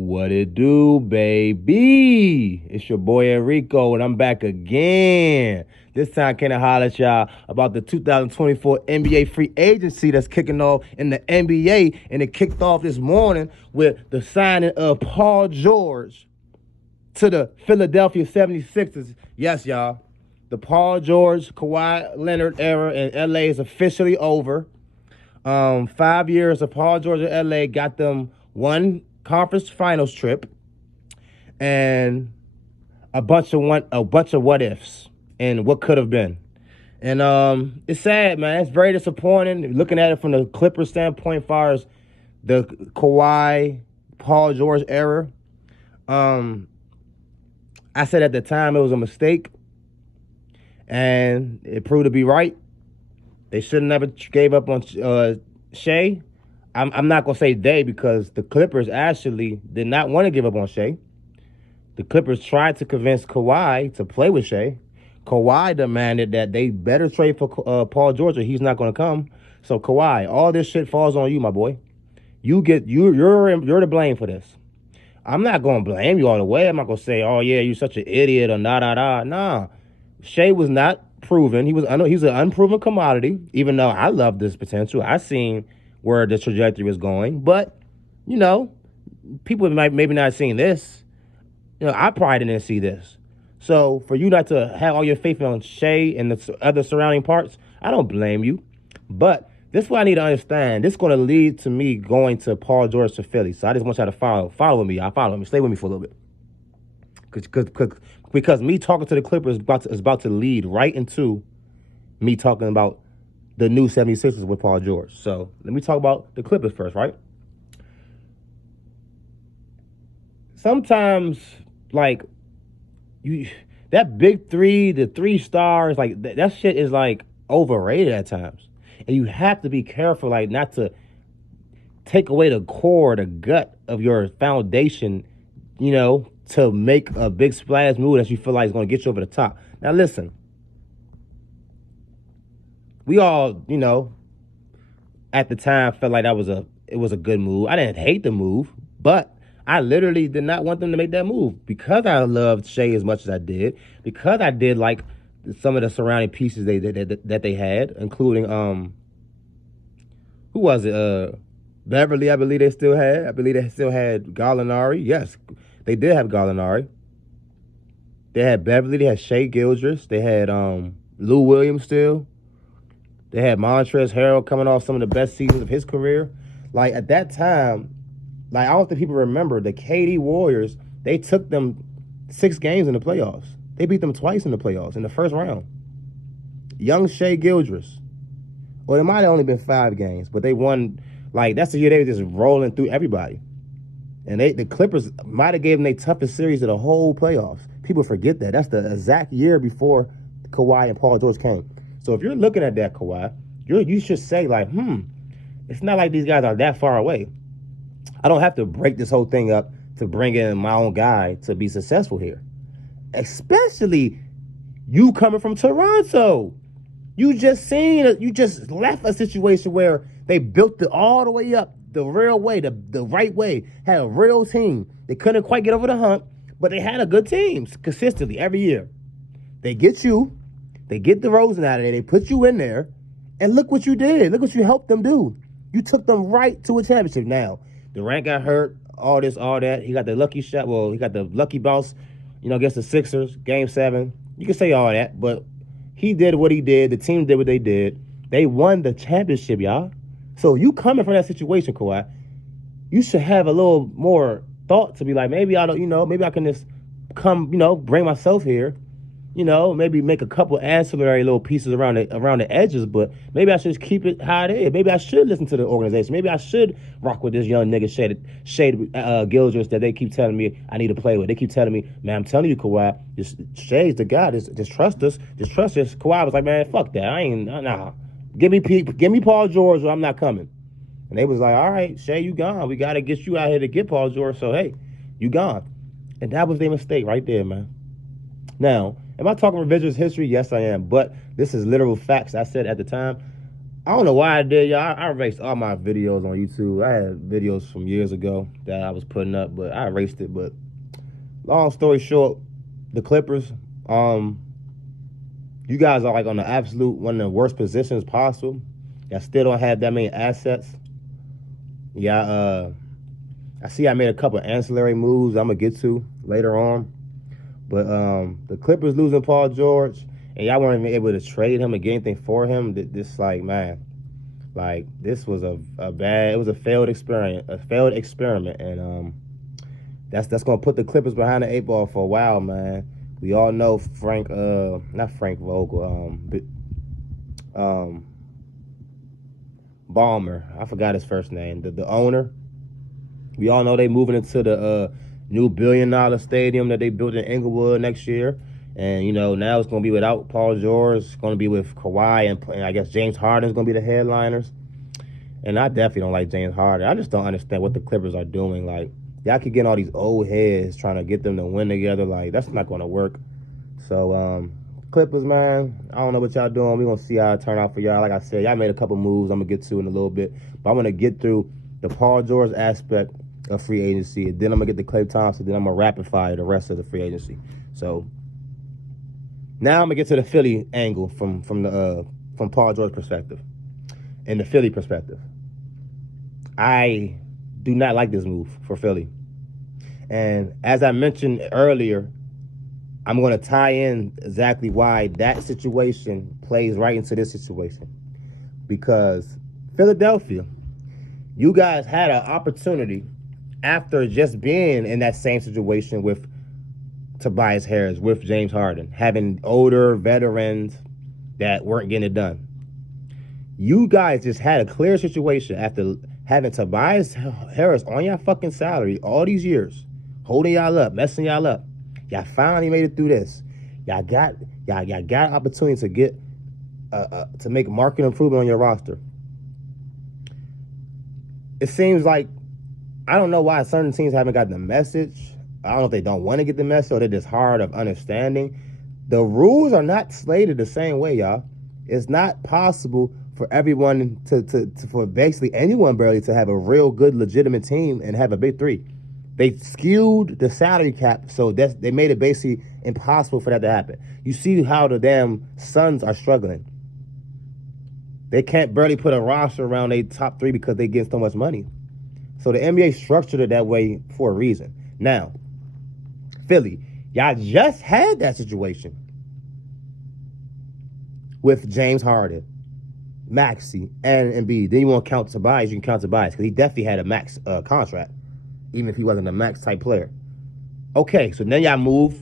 What it do, baby? It's your boy Enrico, and I'm back again. This time, can I holler at y'all about the 2024 NBA free agency that's kicking off in the NBA, and it kicked off this morning with the signing of Paul George to the Philadelphia 76ers. Yes, y'all. The Paul George, Kawhi Leonard era in LA is officially over. 5 years of Paul George in LA got them one conference finals trip and a bunch of what ifs and what could have been. And it's sad, man. It's very disappointing. Looking at it from the Clippers standpoint, as far as the Kawhi, Paul George era. I said at the time it was a mistake, and it proved to be right. They should have never gave up on Shea. I'm not going to say they, because the Clippers actually did not want to give up on Shea. The Clippers tried to convince Kawhi to play with Shea. Kawhi demanded that they better trade for Paul George or he's not going to come. So Kawhi, all this shit falls on you, my boy. You're to blame for this. I'm not going to blame you all the way. I'm not going to say, oh yeah, you're such an idiot or nah. Nah. Shea was not proven. He's an unproven commodity, even though I love this potential. I seen where the trajectory was going. But, people might maybe not seen this. I probably didn't see this. So for you not to have all your faith on Shea and the other surrounding parts, I don't blame you. But this is what I need to understand. This is going to lead to me going to Paul George to Philly. So I just want y'all to follow with me. Y'all follow me. Stay with me for a little bit. Because me talking to the Clippers is about to lead right into me talking about the new 76ers with Paul George. So let me talk about the Clippers first, right? Sometimes, like, that big three, the 3 stars, like that shit is like overrated at times. And you have to be careful, like, not to take away the core, the gut of your foundation, to make a big splash move that you feel like is going to get you over the top. Now, listen. We all, at the time felt like it was a good move. I didn't hate the move, but I literally did not want them to make that move because I loved Shea as much as I did, because I did like some of the surrounding pieces that they had, including who was it? Beverly, I believe they still had. I believe they still had Gallinari. Yes, they did have Gallinari. They had Beverly. They had Shea Gildress. They had Lou Williams still. They had Montrezl Harrell coming off some of the best seasons of his career. Like, at that time, like, I don't think people remember the KD Warriors. They took them 6 games in the playoffs. They beat them twice in the playoffs in the first round. Young Shea Gildress. Well, it might have only been 5 games, but they won. Like, that's the year they were just rolling through everybody. And the Clippers might have gave them their toughest series of the whole playoffs. People forget that. That's the exact year before Kawhi and Paul George came. So if you're looking at that, Kawhi, you should say, like, it's not like these guys are that far away. I don't have to break this whole thing up to bring in my own guy to be successful here. Especially you coming from Toronto. You just left a situation where they built it all the way up, the real way, the right way, had a real team. They couldn't quite get over the hump, but they had a good team consistently every year. They get you. They get DeRozan out of there. They put you in there. And look what you did. Look what you helped them do. You took them right to a championship. Now, Durant got hurt, all this, all that. He got the lucky shot. Well, he got the lucky bounce, against the Sixers, Game 7. You can say all that, but he did what he did. The team did what they did. They won the championship, y'all. So you coming from that situation, Kawhi, you should have a little more thought to be like, maybe maybe I can just come, bring myself here. Maybe make a couple ancillary little pieces around the edges, but maybe I should just keep it how it is. Maybe I should listen to the organization. Maybe I should rock with this young nigga Shea Gildress that they keep telling me I need to play with. They keep telling me, man, I'm telling you, Kawhi, Shea's the guy. Just trust us. Just trust us. Kawhi was like, man, fuck that. Nah. Give me Paul George or I'm not coming. And they was like, all right, Shea, you gone. We got to get you out here to get Paul George. So, hey, you gone. And that was their mistake right there, man. Now, am I talking revisionist history? Yes, I am. But this is literal facts I said at the time. I don't know why I did, y'all. I erased all my videos on YouTube. I had videos from years ago that I was putting up, but I erased it. But long story short, the Clippers, um, you guys are like on the absolute one of the worst positions possible. Y'all still don't have that many assets. Yeah, I see I made a couple ancillary moves I'm gonna get to later on. But the Clippers losing Paul George, and y'all weren't even able to trade him or get anything for him. This like, man, like this was a bad. It was a failed experiment, and that's gonna put the Clippers behind the eight ball for a while, man. We all know not Frank Vogel, um, Ballmer. I forgot his first name. The owner. We all know they moving into the new $1 billion stadium that they built in Inglewood next year. And, you know, now it's going to be without Paul George. It's going to be with Kawhi and I guess James Harden's going to be the headliners. And I definitely don't like James Harden. I just don't understand what the Clippers are doing. Like, y'all keep getting all these old heads trying to get them to win together. Like, that's not going to work. So, Clippers, man, I don't know what y'all doing. We're going to see how it turn out for y'all. Like I said, y'all made a couple moves I'm going to get to in a little bit. But I'm going to get through the Paul George aspect of free agency. And then I'm going to get to Klay Thompson. Then I'm going to rapid fire the rest of the free agency. So, now I'm going to get to the Philly angle from Paul George's perspective and the Philly perspective. I do not like this move for Philly. And as I mentioned earlier, I'm going to tie in exactly why that situation plays right into this situation. Because Philadelphia, you guys had an opportunity after just being in that same situation with Tobias Harris, with James Harden, having older veterans that weren't getting it done. You guys just had a clear situation after having Tobias Harris on your fucking salary all these years, holding y'all up, messing y'all up. Y'all finally made it through this. Y'all got an opportunity to get to make market improvement on your roster. It seems like I don't know why certain teams haven't gotten the message. I don't know if they don't want to get the message or they're just hard of understanding. The rules are not slated the same way, y'all. It's not possible for everyone for basically anyone barely to have a real good legitimate team and have a big three. They skewed the salary cap, so they made it basically impossible for that to happen. You see how the damn Suns are struggling. They can't barely put a roster around their top three because they get so much money. So the NBA structured it that way for a reason. Now, Philly, y'all just had that situation with James Harden, Maxey, and Embiid. Then you want to count Tobias, you can count Tobias because he definitely had a max contract, even if he wasn't a max type player. Okay, so then y'all move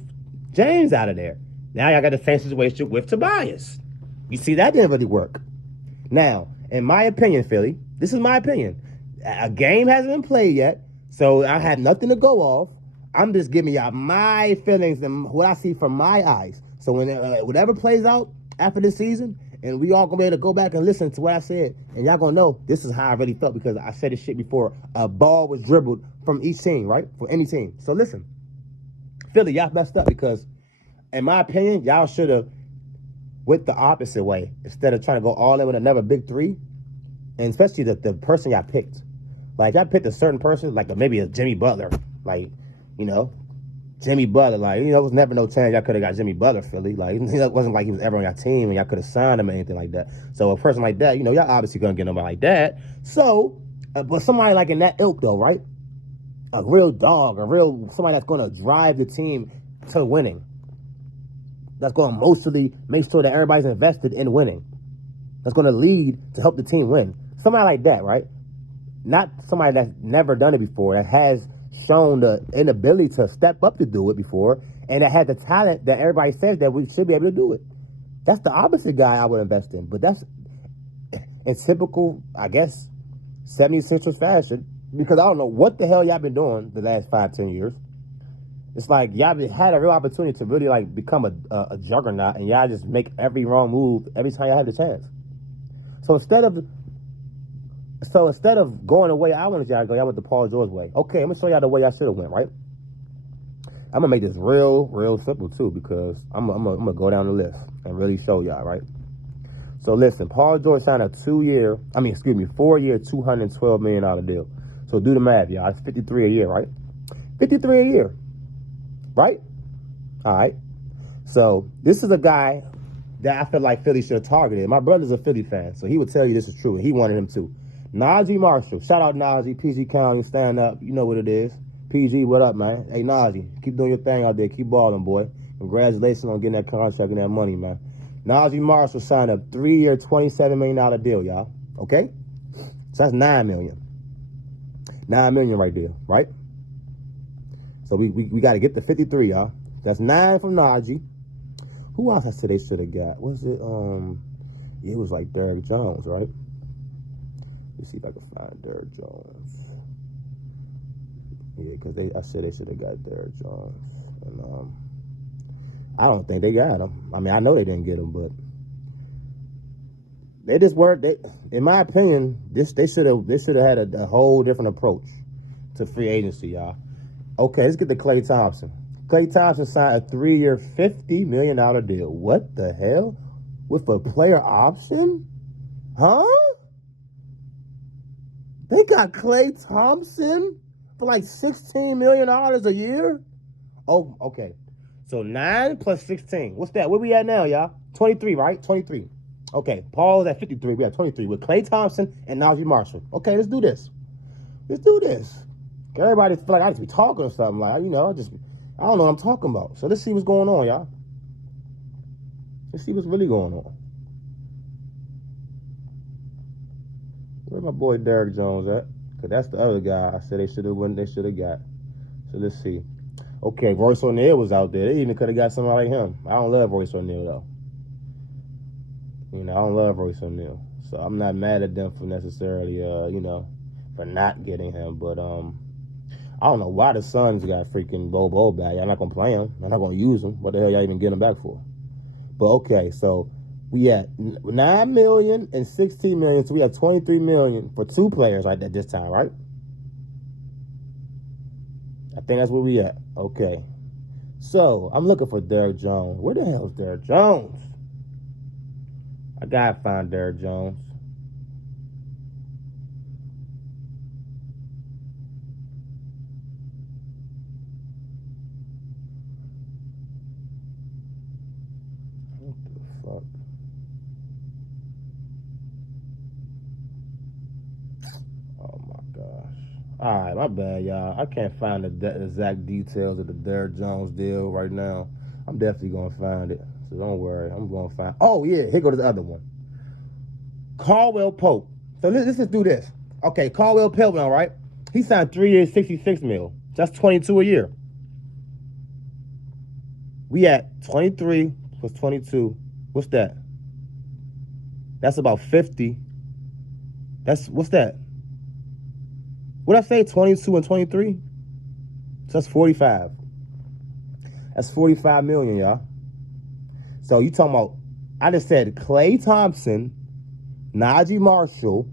James out of there. Now y'all got the same situation with Tobias. You see, that didn't really work. Now, in my opinion, Philly, this is my opinion. A game hasn't been played yet, so I have nothing to go off. I'm just giving y'all my feelings and what I see from my eyes. So when whatever plays out after this season, and we all gonna be able to go back and listen to what I said, and y'all gonna know this is how I really felt because I said this shit before. A ball was dribbled from each team, right? For any team. So listen, Philly, y'all messed up because, in my opinion, y'all should have went the opposite way instead of trying to go all in with another big three, and especially the person y'all picked. Like, y'all picked a certain person, like maybe a Jimmy Butler, like, you know, Jimmy Butler, like, you know, there was never no chance y'all could have got Jimmy Butler, Philly. Like, it wasn't like he was ever on your team and y'all could have signed him or anything like that. So a person like that, you know, y'all obviously gonna get nobody like that. So, but somebody like in that ilk though, right? A real dog, somebody that's gonna drive the team to winning. That's gonna mostly make sure that everybody's invested in winning. That's gonna lead to help the team win. Somebody like that, right? Not somebody that's never done it before, that has shown the inability to step up to do it before, and that has the talent that everybody says that we should be able to do it. That's the opposite guy I would invest in. But that's in typical, I guess, 76ers fashion, because I don't know what the hell y'all been doing the last 5-10 years. It's like y'all had a real opportunity to really like become a juggernaut, and y'all just make every wrong move every time y'all have the chance. So instead of going the way I wanted y'all to go, y'all went the Paul George way. Okay, I'm going to show y'all the way I should have went, right? I'm going to make this real simple, too, because I'm going to go down the list and really show y'all, right? So listen, Paul George signed a 4-year, $212 million deal. So do the math, y'all. It's 53 a year, right? 53 a year, right? All right. So this is a guy that I feel like Philly should have targeted. My brother's a Philly fan, so he would tell you this is true. He wanted him too. Najee Marshall. Shout out Najee, PG County, stand up. You know what it is. PG, what up, man? Hey, Najee, keep doing your thing out there. Keep balling, boy. Congratulations on getting that contract and that money, man. Najee Marshall signed a 3-year, $27 million deal, y'all. Okay? So that's $9 million. $9 million right there, right? So we got to get to 53, y'all. That's 9 from Najee. Who else I said they should have got? Was it, it was like Derrick Jones, right? Let's see if I can find Derrick Jones. Yeah, because I said they should have got Derrick Jones. And I don't think they got him. I mean, I know they didn't get him, but they just weren't. In my opinion, they should have had a whole different approach to free agency, y'all. Okay, let's get to Klay Thompson. Klay Thompson signed a 3-year, $50 million deal. What the hell? With a player option? Huh? They got Klay Thompson for like $16 million a year? Oh, okay. So 9 plus 16. What's that? Where we at now, y'all? 23, right? 23. Okay, Paul is at 53. We at 23 with Klay Thompson and Najee Marshall. Okay, let's do this. Let's do this. Everybody feel like I just be talking or something. Like, you know, I don't know what I'm talking about. So let's see what's going on, y'all. Let's see what's really going on. Where's my boy Derrick Jones at? Because that's the other guy I said they should have got. So let's see. Okay, Royce O'Neal was out there. They even could have got somebody like him. I don't love Royce O'Neal, though. You know, I don't love Royce O'Neal. So I'm not mad at them for necessarily, you know, for not getting him. But I don't know why the Suns got freaking Bobo back. Y'all not going to play him. Y'all not going to use him. What the hell y'all even getting him back for? But okay, so we at $9 million and $16 million. So we have $23 million for 2 players right at this time, right? I think that's where we at. Okay. So I'm looking for Derrick Jones. Where the hell is Derrick Jones? I gotta find Derrick Jones. What the fuck? Oh my gosh. All right, my bad, y'all. I can't find the exact details of the Derrick Jones deal right now. I'm definitely gonna find it. So don't worry. I'm gonna find. Oh yeah, here goes the other one. Caldwell Pope. So let's just do this. Okay, Caldwell Pope now, right? He signed 3 years, $66 million. That's 22 a year. We at 23 plus 22. What's that? That's about 50. What's that? What did I say? 22 and 23? So that's 45. That's $45 million, y'all. So you talking about, I just said Klay Thompson, Najee Marshall,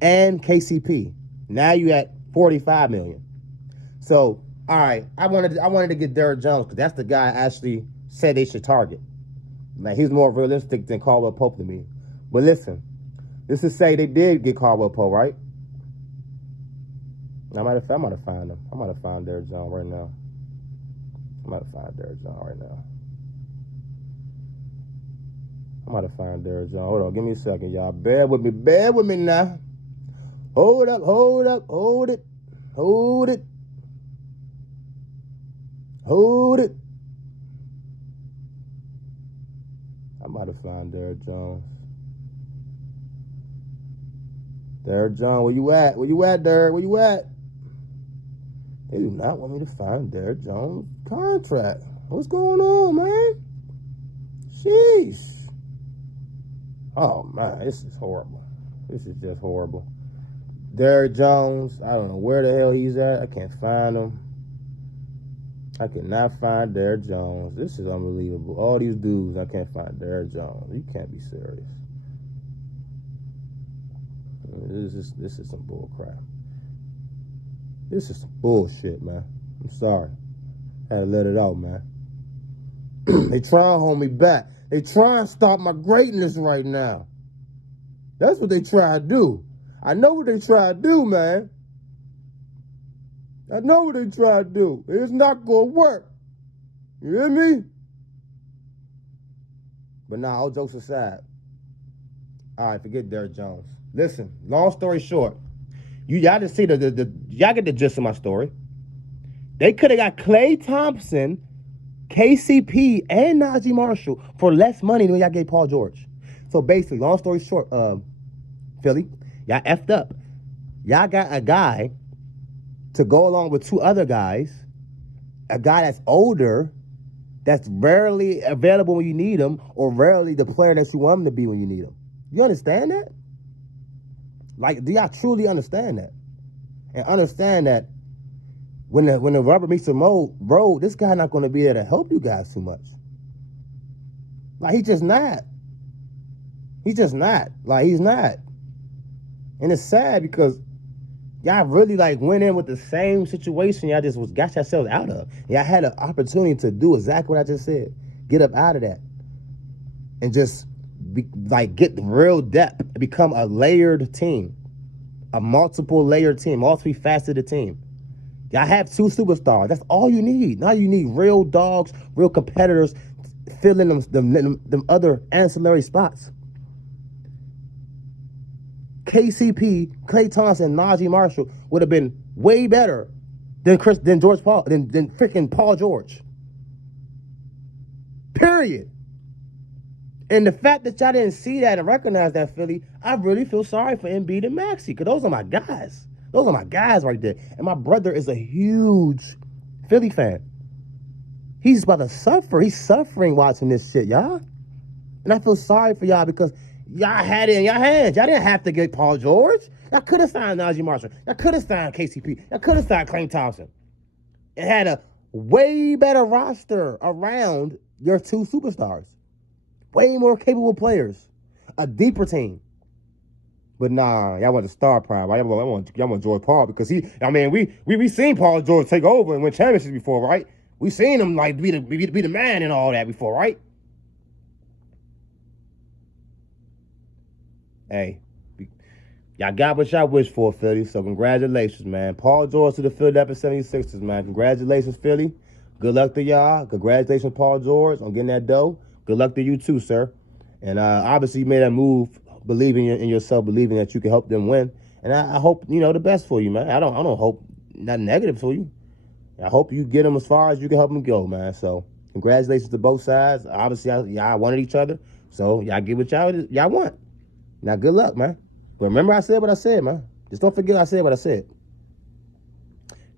and KCP. Now you at $45 million. So, all right, I wanted to get Derrick Jones because that's the guy I actually said they should target. Like, he's more realistic than Caldwell Pope to me. But listen, this is say they did get Caldwell Pope, right? I might have found him. I might have found Derrick Jones right now. I might have found Derrick Jones right now. Hold on, give me a second, y'all. Bear with me now. Hold up, hold it. I might have found Derrick Jones. Derrick Jones, where you at? Derrick? Where you at? They do not want me to find Derrick Jones' contract. What's going on, man? Sheesh. Oh, man, this is horrible. This is just horrible. Derrick Jones, I don't know where the hell he's at. I can't find him. I cannot find Derrick Jones. This is unbelievable. All these dudes, I can't find Derrick Jones. You can't be serious. This is some bull crap. This is some bullshit, man. I'm sorry. Had to let it out, man. They trying to hold me back. They try and stop my greatness right now. That's what they try to do. I know what they try to do, man. I know what they try to do. It's not going to work. You hear me? But nah, all jokes aside. All right, forget Derrick Jones. Listen, long story short, y'all just see y'all get the gist of my story. They could have got Klay Thompson, KCP, and Najee Marshall for less money than y'all gave Paul George. So basically, long story short, Philly, y'all effed up. Y'all got a guy to go along with two other guys, a guy that's older, that's rarely available when you need him, or rarely the player that you want him to be when you need him. You understand that? Like, do y'all truly understand that? And understand that when the rubber meets the road, this guy not going to be there to help you guys too much. Like, he's just not. He's just not. Like, he's not. And it's sad because y'all really like went in with the same situation y'all just got yourselves out of. Y'all had an opportunity to do exactly what I just said. Get up out of that. And just get real depth and become a layered team. A multiple layered team, multifaceted team. Y'all have two superstars. That's all you need. Now you need real dogs, real competitors filling them other ancillary spots. KCP, Klay Thompson, and Najee Marshall would have been way better than freaking Paul George. Period. And the fact that y'all didn't see that and recognize that, Philly, I really feel sorry for Embiid and Maxey, because those are my guys. Those are my guys right there. And my brother is a huge Philly fan. He's about to suffer. He's suffering watching this shit, y'all. And I feel sorry for y'all because y'all had it in your hands. Y'all didn't have to get Paul George. Y'all could have signed Najee Marshall. Y'all could have signed KCP. Y'all could have signed Klay Thompson. It had a way better roster around your two superstars. Way more capable players. A deeper team. But nah, y'all want the star prime. Y'all want George Paul because we seen Paul George take over and win championships before, right? We seen him like be the man and all that before, right? Hey, y'all got what y'all wish for, Philly. So congratulations, man. Paul George to the Philadelphia 76ers, man. Congratulations, Philly. Good luck to y'all. Congratulations, Paul George, on getting that dough. Good luck to you too, sir. And obviously you made that move, believing in yourself, believing that you can help them win. And I hope, the best for you, man. I don't hope nothing negative for you. I hope you get them as far as you can help them go, man. So congratulations to both sides. Obviously, y'all wanted each other. So y'all get what y'all want. Now, good luck, man. But remember I said what I said, man. Just don't forget I said what I said.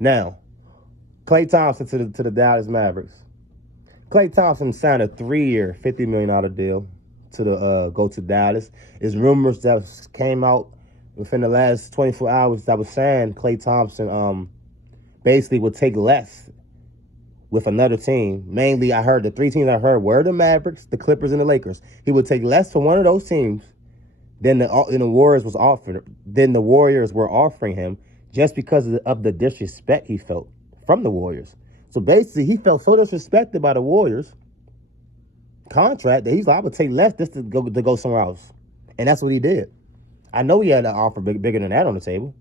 Now, Klay Thompson to the Dallas Mavericks. Klay Thompson signed a 3-year, $50 million deal to go to Dallas. There's rumors that came out within the last 24 hours that was saying Klay Thompson basically would take less with another team. Mainly, I heard the three teams I heard were the Mavericks, the Clippers, and the Lakers. He would take less for one of those teams than the Warriors was offered. Then the Warriors were offering him just because of the disrespect he felt from the Warriors. So basically, he felt so disrespected by the Warriors contract that he's like, I would take less just to go somewhere else. And that's what he did. I know he had an offer bigger than that on the table.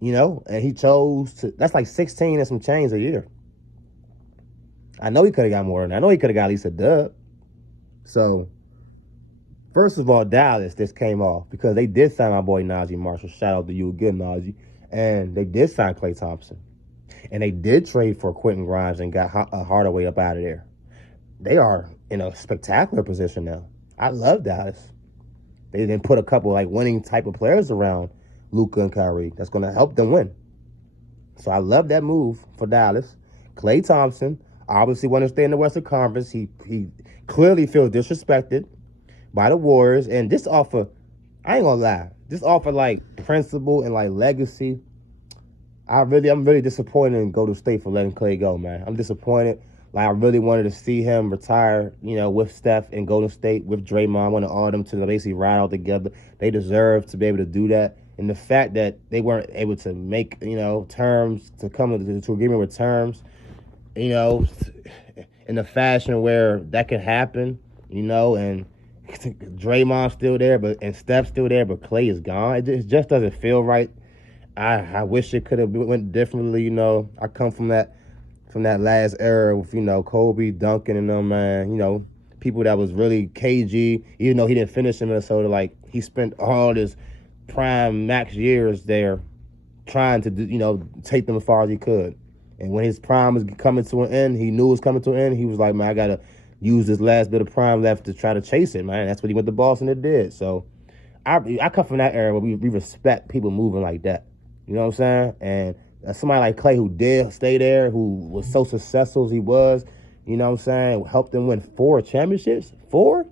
And he chose to, that's like 16 and some change a year. I know he could have got more than that. I know he could have got at least a dub. So, first of all, Dallas just came off because they did sign my boy Najee Marshall. Shout out to you again, Najee. And they did sign Klay Thompson. And they did trade for Quentin Grimes and got Hardaway up out of there. They are in a spectacular position now. I love Dallas. They then put a couple winning type of players around Luka and Kyrie. That's going to help them win. So I love that move for Dallas. Klay Thompson obviously want to stay in the Western Conference. He clearly feels disrespected by the Warriors. And this offer, I ain't gonna lie, this offer principle and legacy. I'm really disappointed in Golden State for letting Klay go, man. I'm disappointed. I really wanted to see him retire, with Steph and Golden State, with Draymond. I wanted all of them to basically ride out together. They deserve to be able to do that. And the fact that they weren't able to make, terms, to come to agreement with terms, it's in a fashion where that can happen, you know, and Draymond's still there, and Steph's still there, but Clay is gone. It just doesn't feel right. I wish it could have went differently. You know, I come from that last era with, you know, Kobe, Duncan, and them, man. You know, people that was really KG, even though he didn't finish in Minnesota. Like, he spent all his prime max years there trying to, you know, take them as far as he could. And when his prime was coming to an end, he knew it was coming to an end. He was like, man, I got to use this last bit of prime left to try to chase it, man. That's what he went to Boston and did. So I come from that era where we respect people moving like that. You know what I'm saying? And somebody like Clay, who did stay there, who was so successful as he was, you know what I'm saying, helped them win 4 championships. 4?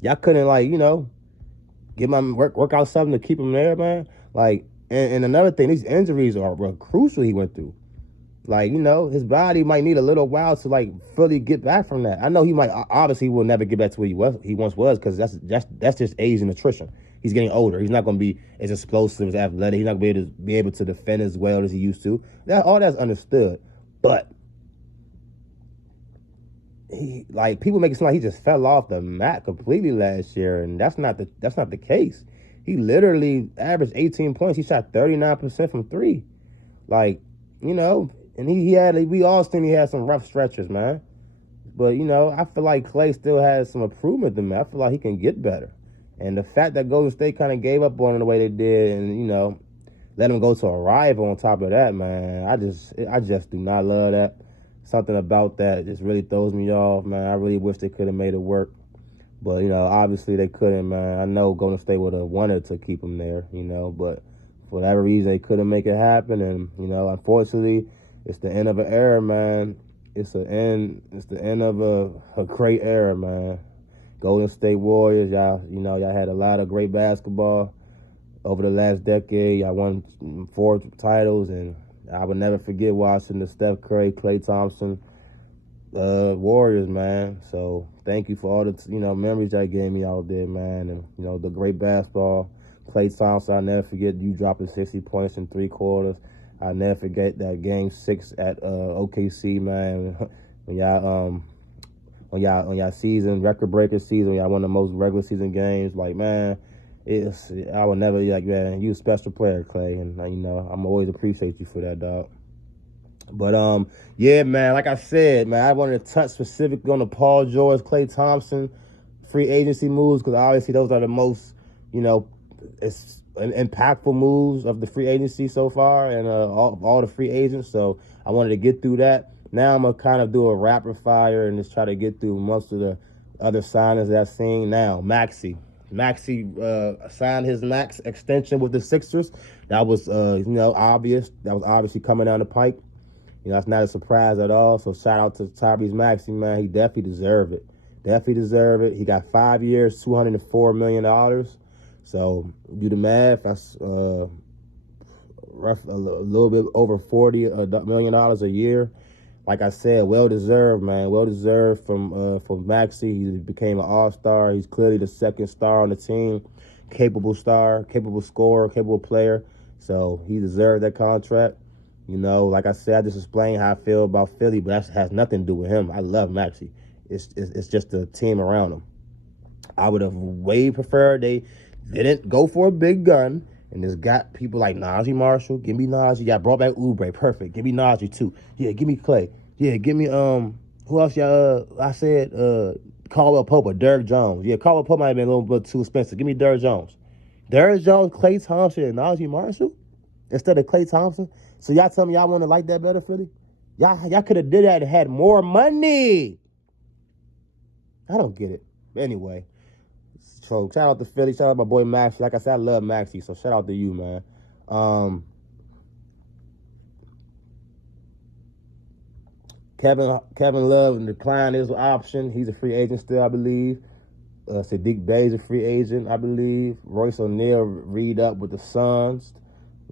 Y'all couldn't, like, you know, give him work out something to keep him there, man. Like, and another thing, these injuries were crucial he went through. Like, you know, his body might need a little while to, like, fully get back from that. I know he might, obviously, will never get back to where he once was, because that's just age and attrition. He's getting older. He's not going to be as explosive, as athletic. He's not going to be able to defend as well as he used to. All that's understood. But like, people make it sound like he just fell off the mat completely last year, and that's not the case. He literally averaged 18 points. He shot 39% from 3. Like, you know, and we all seen he had some rough stretches, man. But, you know, I feel like Clay still has some improvement in him. I feel like he can get better. And the fact that Golden State kind of gave up on him the way they did, and, you know, let him go to a rival on top of that, man, I just do not love that. Something about that just really throws me off, man. I really wish they could have made it work. But, you know, obviously they couldn't, man. I know Golden State would have wanted to keep him there, you know, but for whatever reason, they couldn't make it happen. And, you know, unfortunately, it's the end of an era, man. It's the end of a great era, man. Golden State Warriors, y'all had a lot of great basketball over the last decade. Y'all won 4 titles, and I would never forget watching the Steph Curry, Klay Thompson Warriors, man. So thank you for all the, you know, memories y'all gave me out there, man. And, you know, the great basketball. Klay Thompson, I'll never forget you dropping 60 points in 3 quarters. I'll never forget that game 6 at OKC, man. when y'all season, record breaker season, y'all won the most regular season games. Like, man, I would never, like, man, you a special player, Clay, and, you know, I'm always appreciate you for that, dog. But yeah, man, like I said, man, I wanted to touch specifically on the Paul George, Klay Thompson free agency moves, because obviously those are the most, you know, it's impactful moves of the free agency so far, and all the free agents. So I wanted to get through that. Now I'm gonna kind of do a rapid fire and just try to get through most of the other signings that I've seen. Now, Maxey signed his max extension with the Sixers. That was you know, obvious. That was obviously coming down the pike. You know, that's not a surprise at all. So shout out to Tyrese Maxey, man. He definitely deserved it. He got 5 years, $204 million. So do the math. That's rough, a little bit over $40 million a year. Like I said, well deserved, man. Well deserved from Maxey. He became an all-star. He's clearly the second star on the team. Capable star, capable scorer, capable player. So he deserved that contract. You know, like I said, I just explained how I feel about Philly, but that has nothing to do with him. I love Maxey. It's just the team around him. I would have way preferred they didn't go for a big gun and just got people like Najee Marshall. Give me Najee. Y'all brought back Oubre. Perfect. Give me Najee too. Yeah, give me Clay. Yeah, give me who else y'all I said Caldwell Pope or Derrick Jones. Yeah, Caldwell Pope might have been a little bit too expensive. Give me Derrick Jones. Derrick Jones, Klay Thompson, and Najee Marshall instead of Klay Thompson. So y'all tell me y'all want to like that better, Philly? Y'all could have did that and had more money. I don't get it. Anyway, so shout out to Philly. Shout out to my boy Maxey. Like I said, I love Maxey, so shout out to you, man. Kevin Love declined his option. He's a free agent still, I believe. Saddiq Bey's a free agent, I believe. Royce O'Neal read up with the Suns.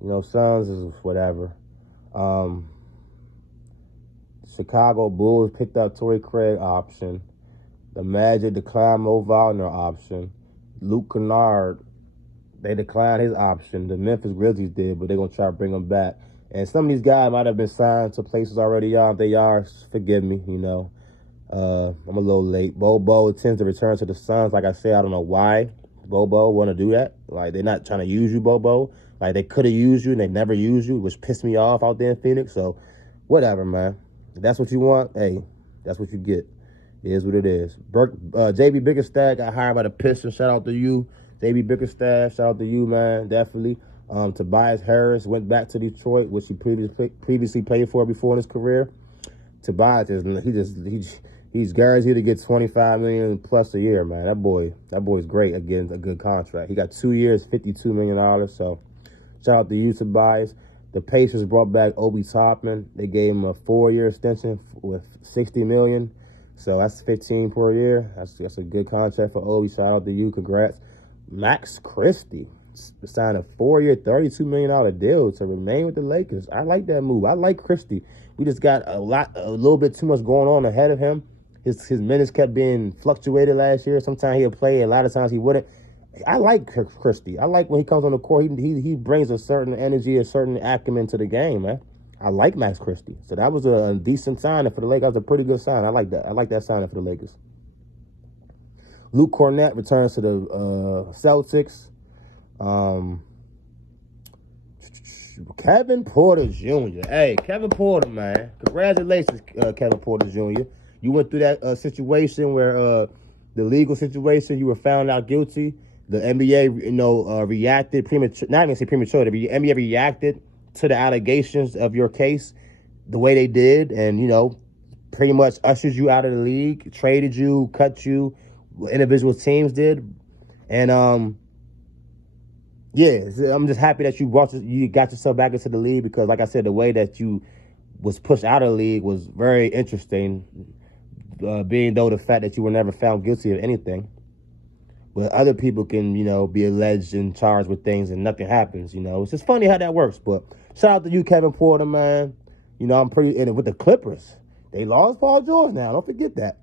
You know, Suns is whatever. Chicago Bulls picked up Torrey Craig option. The Magic declined Mo Wagner option. Luke Kennard, they declined his option. The Memphis Grizzlies did, but they're going to try to bring him back. And some of these guys might have been signed to places already, y'all. If they are, forgive me, I'm a little late. Bobo tends to return to the Suns. Like I said, I don't know why Bobo want to do that. Like, they're not trying to use you, Bobo. Like, they could have used you and they never used you, which pissed me off out there in Phoenix. So, whatever, man. If that's what you want, hey, that's what you get. It is what it is. JB Bickerstaff got hired by the Pistons. Shout out to you. JB Bickerstaff, shout out to you, man. Definitely. Tobias Harris went back to Detroit, which he previously played for before in his career. Tobias he's guaranteed to get $25 million plus a year, man. That boy's great. Again, a good contract. He got 2 years, $52 million. So shout out to you, Tobias. The Pacers brought back Obi Toppin. They gave him a 4-year extension with $60 million. So that's 15 per year. That's a good contract for Obi. Shout out to you. Congrats. Max Christie signed a 4-year, $32 million deal to remain with the Lakers. I like that move. I like Christie. We just got a little bit too much going on ahead of him. His minutes kept being fluctuated last year. Sometimes he'll play, a lot of times he wouldn't. I like Christie. I like when he comes on the court, he brings a certain energy, a certain acumen to the game, man. I like Max Christie. So that was a decent signing for the Lakers. That was a pretty good sign. I like that. I like that signing for the Lakers. Luke Cornett returns to the Celtics. Kevin Porter Jr. Hey, Kevin Porter, man. Congratulations, Kevin Porter Jr. You went through that situation where the legal situation, you were found out guilty. The NBA, reacted premature. Not even say premature. The NBA reacted to the allegations of your case the way they did, and pretty much ushered you out of the league, traded you, cut you. Individual teams did, and yeah, I'm just happy that you got yourself back into the league, because, like I said, the way that you was pushed out of the league was very interesting. Being though the fact that you were never found guilty of anything. But other people can, be alleged and charged with things and nothing happens, It's just funny how that works. But shout out to you, Kevin Porter, man. I'm pretty in it with the Clippers. They lost Paul George now. Don't forget that.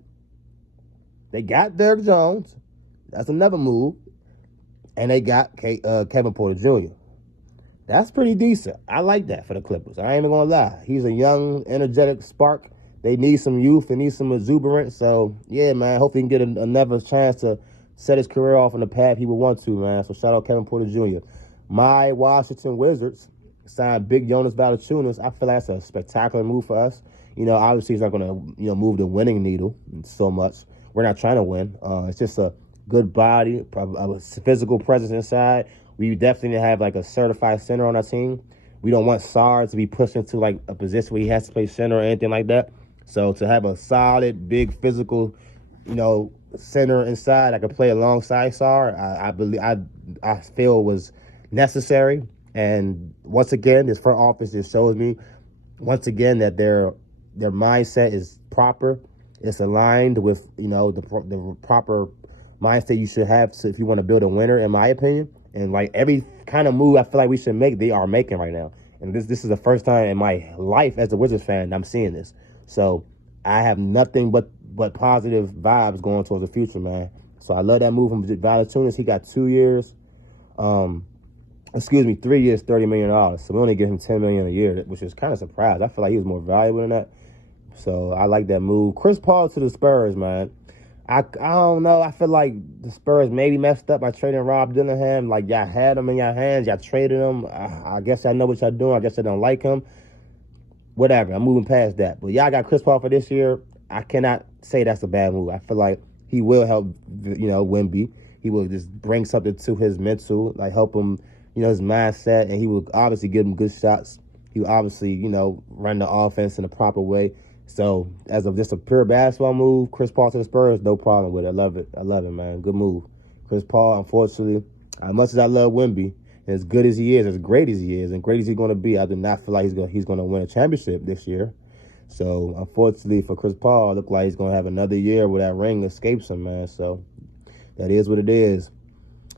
They got Derrick Jones. That's another move. And they got Kevin Porter Jr. That's pretty decent. I like that for the Clippers. I ain't even going to lie. He's a young, energetic spark. They need some youth and need some exuberance. So, yeah, man, hopefully he can get another chance to set his career off on the path he would want to, man. So shout out Kevin Porter Jr. My Washington Wizards signed big Jonas Valanciunas. I feel like that's a spectacular move for us. Obviously he's not going to, move the winning needle so much. We're not trying to win. It's just a good body, a physical presence inside. We definitely have like a certified center on our team. We don't want Sarr to be pushed into like a position where he has to play center or anything like that. So to have a solid, big, physical, center inside that could play alongside Sarr, I feel was necessary. And once again, this front office just shows me once again that their mindset is proper. It's aligned with the proper mindset you should have if you want to build a winner, in my opinion. And like every kind of move I feel like we should make, they are making right now. And this is the first time in my life as a Wizards fan I'm seeing this. So I have nothing but positive vibes going towards the future, man. So I love that move from Valanciunas. He got 2 years, 3 years, $30 million. So we only give him $10 million a year, which is kind of surprised. I feel like he was more valuable than that. So I like that move. Chris Paul to the Spurs, man. I don't know. I feel like the Spurs maybe messed up by trading Rob Dillingham. Like, y'all had him in your hands. Y'all traded him. I guess y'all know what y'all doing. I guess I don't like him. Whatever. I'm moving past that. But y'all got Chris Paul for this year. I cannot say that's a bad move. I feel like he will help, Wemby. He will just bring something to his mental, like help him, his mindset. And he will obviously give him good shots. He will obviously, run the offense in the proper way. So, as of just a pure basketball move, Chris Paul to the Spurs, no problem with it. I love it. I love it, man. Good move. Chris Paul, unfortunately, as much as I love Wemby, as good as he is, as great as he is, and great as he's going to be, I do not feel like he's going to win a championship this year. So, unfortunately for Chris Paul, it looks like he's going to have another year where that ring escapes him, man. So, that is what it is.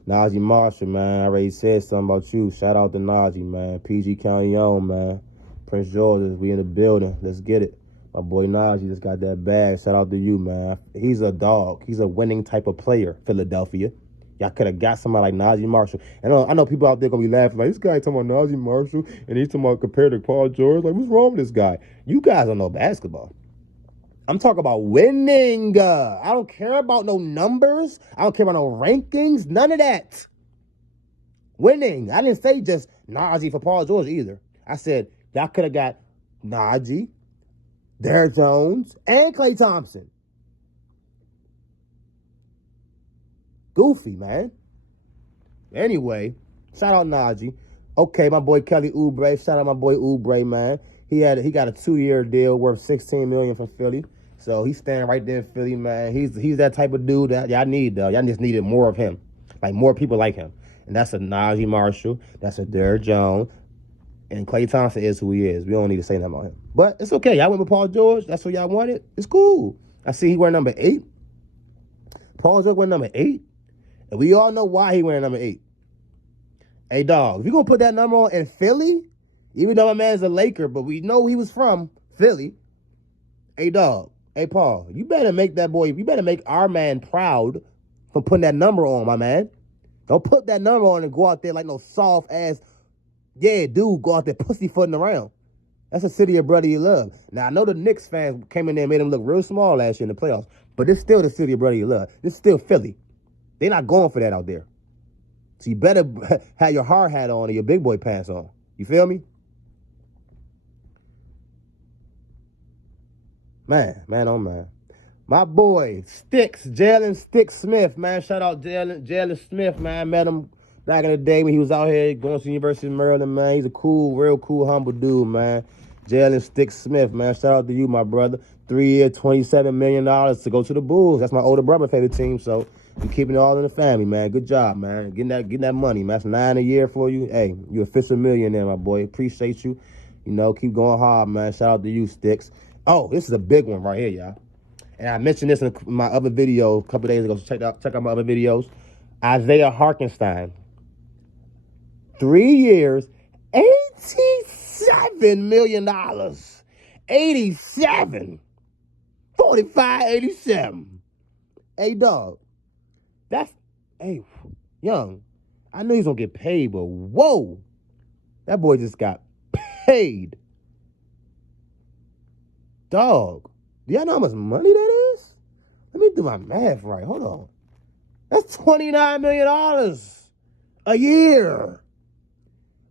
Najee Marshall, man, I already said something about you. Shout out to Najee, man. PG County on, man. Prince George, we in the building. Let's get it. My boy Najee just got that bag. Shout out to you, man. He's a dog. He's a winning type of player, Philadelphia. Y'all could have got somebody like Najee Marshall. And I know people out there going to be laughing like, this guy talking about Najee Marshall and he's talking about compared to Paul George. Like, what's wrong with this guy? You guys don't know basketball. I'm talking about winning. I don't care about no numbers. I don't care about no rankings. None of that. Winning. I didn't say just Najee for Paul George either. I said y'all could have got Najee, Derrick Jones, and Klay Thompson. Goofy, man. Anyway, shout out Najee. Okay, my boy Kelly Oubre. Shout out my boy Oubre, man. He got a 2-year deal worth $16 million from Philly. So he's standing right there in Philly, man. He's that type of dude that y'all need, though. Y'all just needed more of him. Like more people like him. And that's a Najee Marshall. That's a Derrick Jones. And Klay Thompson is who he is. We don't need to say nothing about him. But it's okay. Y'all went with Paul George. That's what y'all wanted. It's cool. I see he wearing number 8. Paul George wearing number 8. And we all know why he wearing number 8. Hey, dog, if you're going to put that number on in Philly, even though my man's a Laker, but we know he was from Philly. Hey, dog. Hey, Paul, you better make our man proud for putting that number on, my man. Don't put that number on and go out there like no soft ass, dude, go out there pussyfooting around. That's a city of brother you love. Now, I know the Knicks fans came in there and made him look real small last year in the playoffs, but it's still the city of brother you love. It's still Philly. They're not going for that out there. So you better have your hard hat on and your big boy pants on. You feel me? Man, oh man. My boy, Jalen Sticks Smith, man. Shout out Jalen Smith, man. I met him back in the day when he was out here going to the University of Maryland, man. He's a real cool, humble dude, man. Jalen Sticks Smith, man. Shout out to you, my brother. 3 year, $27 million to go to the Bulls. That's my older brother favorite team, so you keeping it all in the family, man. Good job, man. Getting that money, man. That's $9 a year for you. Hey, you official millionaire, my boy. Appreciate you. You know, keep going hard, man. Shout out to you, Sticks. Oh, this is a big one right here, y'all. And I mentioned this in my other video a couple days ago, so check out my other videos. Isaiah Hartenstein. 3 years, $87 million. 87. 45, 87. Hey, dog. Hey, young. I knew he's going to get paid, but whoa. That boy just got paid. Dog. Do y'all know how much money that is? Let me do my math right. Hold on. That's $29 million a year.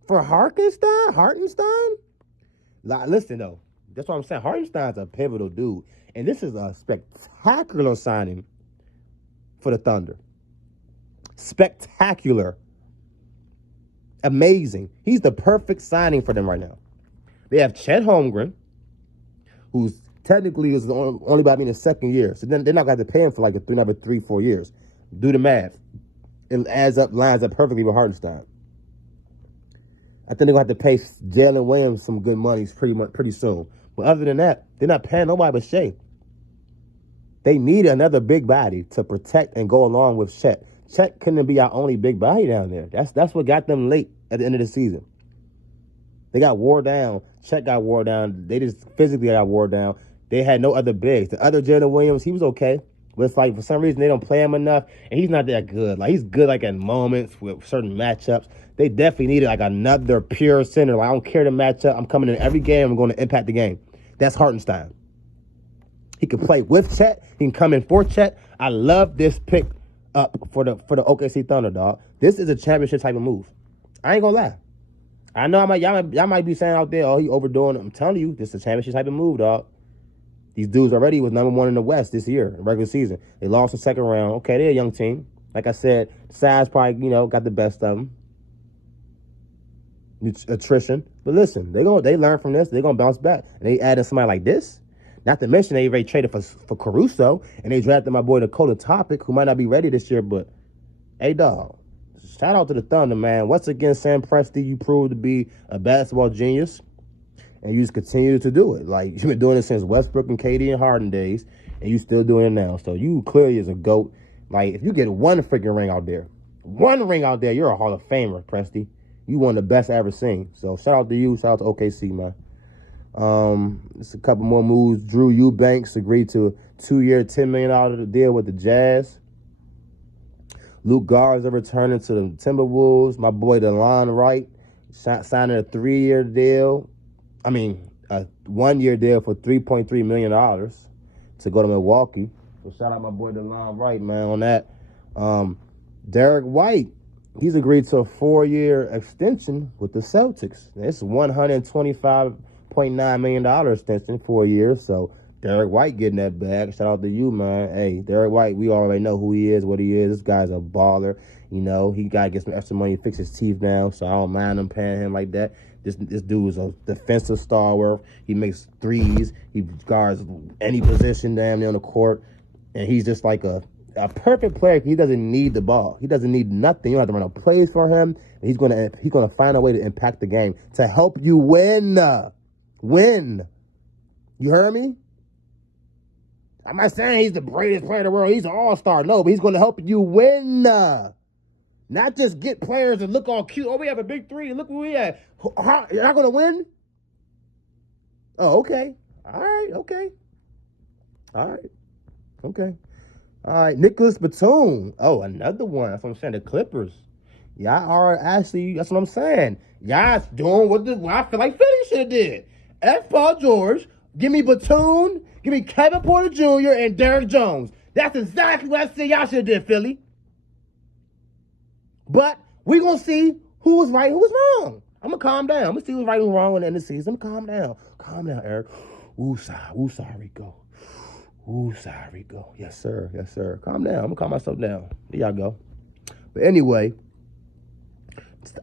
For Hartenstein? Listen, though. That's what I'm saying. Hartenstein's a pivotal dude. And this is a spectacular signing for the Thunder. Spectacular. Amazing. He's the perfect signing for them right now. They have Chet Holmgren, who's technically is only about being the second year. So then they're not going to have to pay him for like another 3-4 years. Do the math. It lines up perfectly with Hartenstein. I think they're going to have to pay Jalen Williams some good money pretty soon. But other than that, they're not paying nobody but Shea. They need another big body to protect and go along with Chet. Chet couldn't be our only big body down there. That's what got them late at the end of the season. They got wore down. Chet got wore down. They just physically got wore down. They had no other bigs. The other Jalen Williams, he was okay. But it's like for some reason they don't play him enough. And he's not that good. Like he's good like at moments with certain matchups. They definitely needed like another pure center. Like I don't care the matchup. I'm coming in every game. I'm going to impact the game. That's Hartenstein. He can play with Chet. He can come in for Chet. I love this pick up for the OKC Thunder, dog. This is a championship type of move. I ain't gonna lie. I know y'all might be saying out there, oh, he overdoing it. I'm telling you, this is a championship type of move, dog. These dudes already was number 1 in the West this year, in regular season. They lost the second round. Okay, they're a young team. Like I said, size probably, got the best of them. Attrition. But listen, they learn from this. They're going to bounce back. And they added somebody like this. Not to mention they already traded for Caruso, and they drafted my boy Dakota Topic, who might not be ready this year, but hey, dog. Shout out to the Thunder, man. Once again, Sam Presti, you proved to be a basketball genius, and you just continue to do it. Like, you've been doing it since Westbrook and KD and Harden days, and you still doing it now. So you clearly is a GOAT. Like, if you get one freaking ring out there, you're a Hall of Famer, Presti. You one of the best I ever seen. So shout out to you. Shout out to OKC, man. Just a couple more moves. Drew Eubanks agreed to a 2-year, $10 million deal with the Jazz. Luke Garza returning to the Timberwolves. My boy DeLon Wright signing a 3-year deal. I mean, a 1-year deal for $3.3 million to go to Milwaukee. So shout out my boy DeLon Wright, man, on that. Derek White, he's agreed to a 4-year extension with the Celtics. It's $125.9 million extension, 4 years. So Derek White getting that bag. Shout out to you, man. Hey, Derek White, we already know who he is, what he is. This guy's a baller. You know, he got to get some extra money to fix his teeth now, so I don't mind him paying him like that. This dude is a defensive stalwart. He makes threes. He guards any position damn near on the court. And he's just like a perfect player. He doesn't need the ball. He doesn't need nothing. You don't have to run a plays for him. He's gonna find a way to impact the game to help you win. Win. You heard me? I'm not saying he's the greatest player in the world. He's an all-star. No, but he's going to help you win. Not just get players and look all cute. Oh, we have a big three. Look where we at. You're not going to win? Oh, okay. All right. Okay. All right. Okay. All right. Nicholas Batum. Oh, another one. That's what I'm saying. The Clippers. Y'all are actually, that's what I'm saying. Y'all doing what I feel like Philly should have did. F. Paul George. Give me Batum. Give me Kevin Porter Jr. and Derrick Jones. That's exactly what I said y'all should have did, Philly. But we going to see who was right, who was wrong. I'm going to calm down. I'm going to see who's right and wrong in the end of the season. I'm going to calm down. Calm down, Eric. Ooh, sorry, go. Ooh, sorry, go. Yes, sir. Yes, sir. Calm down. I'm going to calm myself down. There y'all go. But anyway,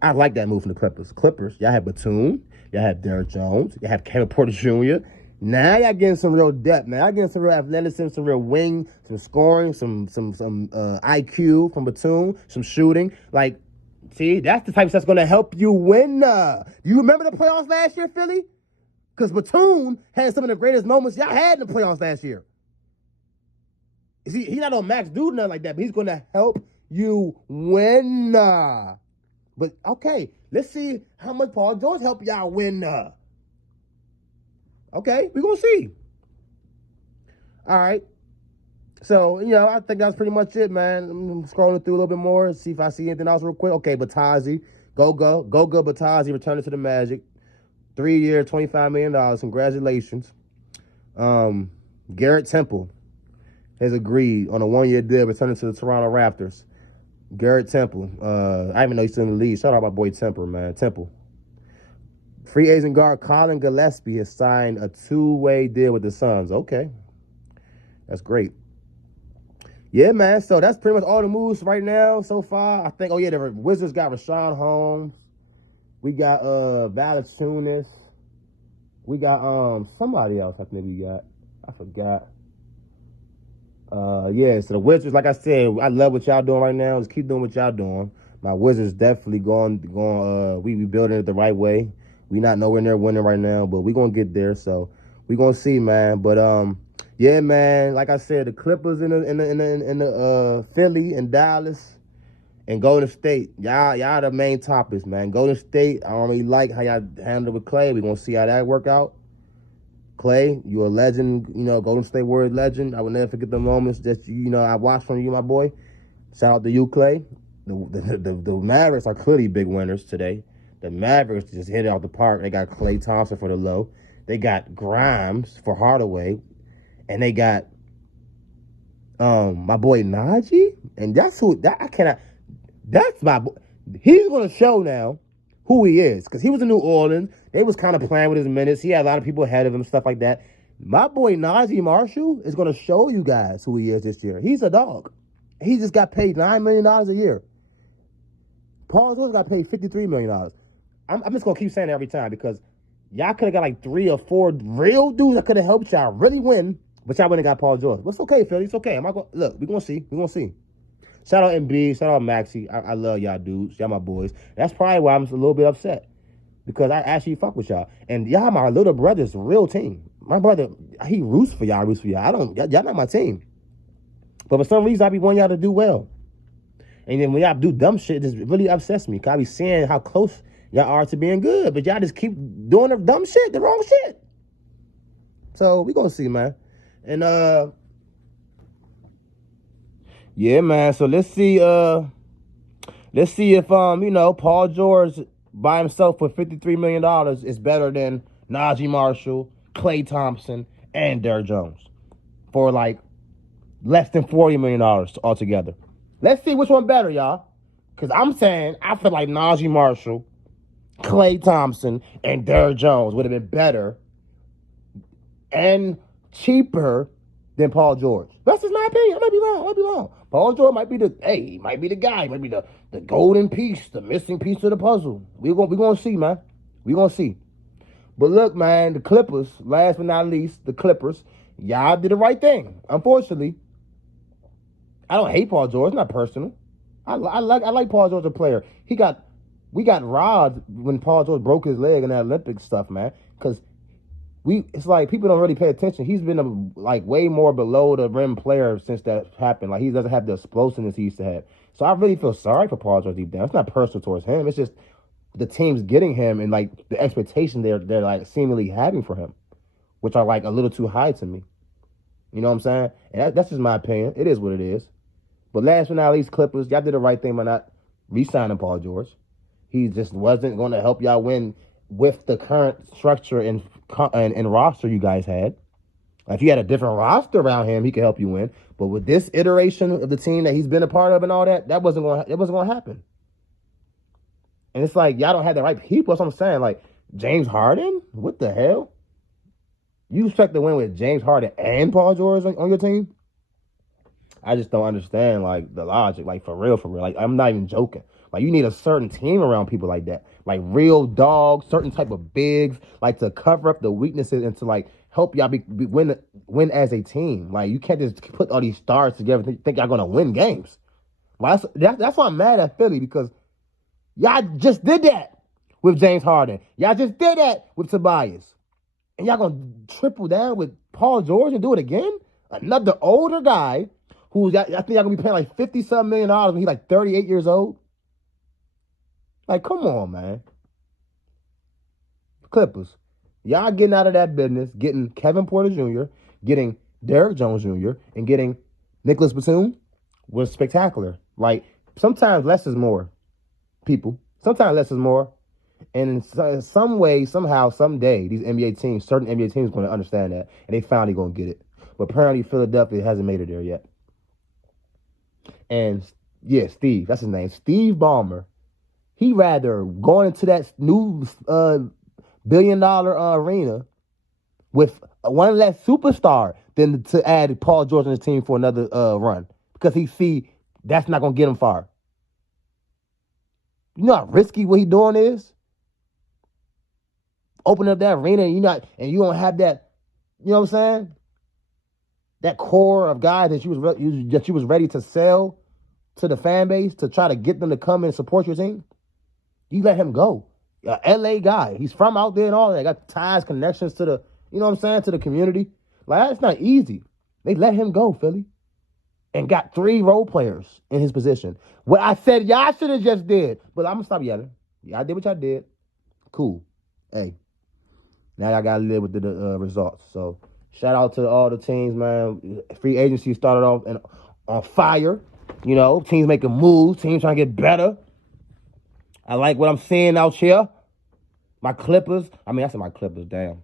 I like that move from the Clippers. Y'all have Batum. Y'all have Derrick Jones. Y'all have Kevin Porter Jr. Now y'all getting some real depth, man. Y'all getting some real athleticism, some real wing, some scoring, some IQ from Batum, some shooting. Like, see, that's the type of stuff that's going to help you win. You remember the playoffs last year, Philly? Because Batum had some of the greatest moments y'all had in the playoffs last year. See, he's not on max dude, nothing like that, but he's going to help you win. But, okay, let's see how much Paul George helped y'all win. Okay, we're going to see. All right. So, I think that's pretty much it, man. I'm scrolling through a little bit more, see if I see anything else real quick. Okay, Batazi. Goga Batazi returning to the Magic. 3 year, $25 million. Congratulations. Garrett Temple has agreed on a 1-year deal returning to the Toronto Raptors. Garrett Temple. I even know he's still in the league. Shout out my boy Temple, man. Temple. Free agent guard Colin Gillespie has signed a 2-way deal with the Suns. Okay. That's great. Yeah, man. So that's pretty much all the moves right now so far. I think, the Wizards got Rashawn Holmes. We got Valanciunas. We got somebody else I think we got. I forgot. So the Wizards, like I said, I love what y'all doing right now. Just keep doing what y'all doing. My Wizards definitely going we building it the right way. We not nowhere near winning right now, but we gonna get there. So we gonna see, man. But yeah, man. Like I said, the Clippers in the Philly and Dallas and Golden State. Y'all the main topics, man. Golden State, I don't really like how y'all handle with Clay. We gonna see how that work out. Clay, you a legend. Golden State Warriors legend. I will never forget the moments that I watched from you, my boy. Shout out to you, Clay. The Mavericks are clearly big winners today. The Mavericks just hit it out the park. They got Klay Thompson for the low. They got Grimes for Hardaway. And they got my boy Najee. And that's my boy. He's going to show now who he is. Because he was in New Orleans. They was kind of playing with his minutes. He had a lot of people ahead of him, stuff like that. My boy Najee Marshall is going to show you guys who he is this year. He's a dog. He just got paid $9 million a year. Paul George got paid $53 million. I'm just going to keep saying it every time because y'all could have got like 3 or 4 real dudes that could have helped y'all really win, but y'all wouldn't have got Paul George. But it's okay, Philly. It's okay. Look, we're going to see. We're going to see. Shout out Embiid. Shout out Maxey. I love y'all dudes. Y'all my boys. That's probably why I'm a little bit upset because I actually fuck with y'all. And y'all my little brother's real team. My brother, he roots for y'all. Y'all not my team. But for some reason, I be wanting y'all to do well. And then when y'all do dumb shit, it just really upsets me. Because I be seeing how close y'all are to being good. But y'all just keep doing the dumb shit, the wrong shit. So, we going to see, man. And, yeah, man. So, let's see, Let's see if Paul George by himself for $53 million is better than Najee Marshall, Klay Thompson, and Derrick Jones for like less than $40 million altogether. Let's see which one better, y'all. Because I'm saying I feel like Najee Marshall, Klay Thompson, and Derrick Jones would have been better and cheaper than Paul George. That's just my opinion. I might be wrong. Paul George might be the guy, might be the golden piece, the missing piece of the puzzle. We're gonna see, man. We're gonna see. But look, man, the Clippers, last but not least, the Clippers, y'all did the right thing. Unfortunately, I don't hate Paul George. It's not personal. I like Paul George as a player. We got robbed when Paul George broke his leg in that Olympic stuff, man. Because it's like people don't really pay attention. He's been like way more below the rim player since that happened. Like he doesn't have the explosiveness he used to have. So I really feel sorry for Paul George deep down. It's not personal towards him. It's just the team's getting him and like the expectation they're like seemingly having for him, which are like a little too high to me. You know what I'm saying? And that's just my opinion. It is what it is. But last but not least, Clippers, y'all did the right thing by not re-signing Paul George. He just wasn't going to help y'all win with the current structure and roster you guys had. If you had a different roster around him, he could help you win. But with this iteration of the team that he's been a part of and all that, it wasn't going to happen. And it's like y'all don't have the right people. That's what I'm saying. Like James Harden, what the hell? You expect to win with James Harden and Paul George on your team? I just don't understand like the logic. Like for real. Like I'm not even joking. Like you need a certain team around people like that. Like real dogs, certain type of bigs, like to cover up the weaknesses and to like help y'all win as a team. Like you can't just put all these stars together and think y'all gonna win games. Well, that's why I'm mad at Philly, because y'all just did that with James Harden. Y'all just did that with Tobias. And y'all gonna triple down with Paul George and do it again? Another older guy who's I think y'all gonna be paying like $50-something million when he's like 38 years old. Like, come on, man. Clippers, y'all getting out of that business, getting Kevin Porter Jr., getting Derrick Jones Jr., and getting Nicholas Batum was spectacular. Like, sometimes less is more, people. Sometimes less is more. And in some way, somehow, someday, these NBA teams, certain NBA teams, are going to understand that, and they finally going to get it. But apparently, Philadelphia hasn't made it there yet. And yeah, Steve, that's his name, Steve Ballmer. He rather going into that new $1 billion arena with one less superstar than to add Paul George on his team for another run, because he see that's not going to get him far. You know how risky what he doing is? Open up that arena and you don't have that, you know what I'm saying? That core of guys that you was ready to sell to the fan base to try to get them to come and support your team. You let him go. LA guy. He's from out there and all that. Got ties, connections to the, you know what I'm saying, to the community. Like, that's not easy. They let him go, Philly. And got 3 role players in his position. What I said y'all should have just did. But I'm going to stop yelling. Y'all did what y'all did. Cool. Hey. Now y'all got to live with the results. So, shout out to all the teams, man. Free agency started off on fire. You know, teams making moves. Teams trying to get better. I like what I'm seeing out here. My Clippers. I said my Clippers, damn.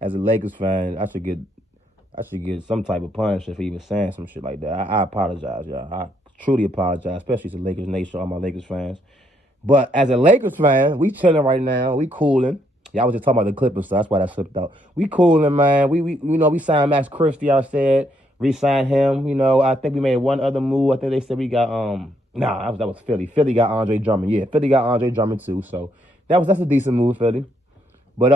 As a Lakers fan, I should get some type of punishment for even saying some shit like that. I apologize, y'all. I truly apologize, especially to Lakers Nation, all my Lakers fans. But as a Lakers fan, we chilling right now. We cooling. Y'all was just talking about the Clippers, so that's why that slipped out. We cooling, man. We signed Max Christie, I said. Re-signed him. You know, I think we made one other move. I think they said we got that was Philly. Philly got Andre Drummond. Yeah, Philly got Andre Drummond too. So that's a decent move, Philly. But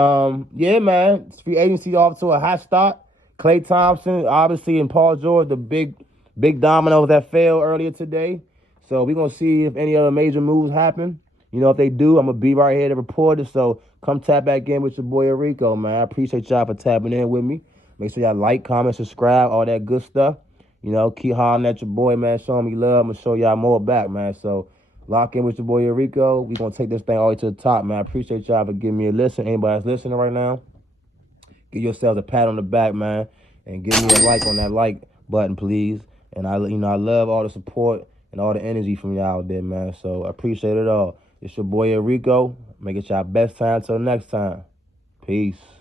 yeah, man, free agency off to a hot start. Klay Thompson, obviously, and Paul George, the big dominoes that fell earlier today. So we're gonna see if any other major moves happen. You know, if they do, I'm gonna be right here to report it. So come tap back in with your boy Enrico, man. I appreciate y'all for tapping in with me. Make sure y'all like, comment, subscribe, all that good stuff. You know, keep hollering at your boy, man. Showing me love. I'm going to show y'all more back, man. So, lock in with your boy Enrico. We're going to take this thing all the way to the top, man. I appreciate y'all for giving me a listen. Anybody that's listening right now, give yourselves a pat on the back, man. And give me a like on that like button, please. And I love all the support. and all the energy from y'all out there, man. So I appreciate it all. It's your boy Enrico. Make it y'all best time till next time. Peace.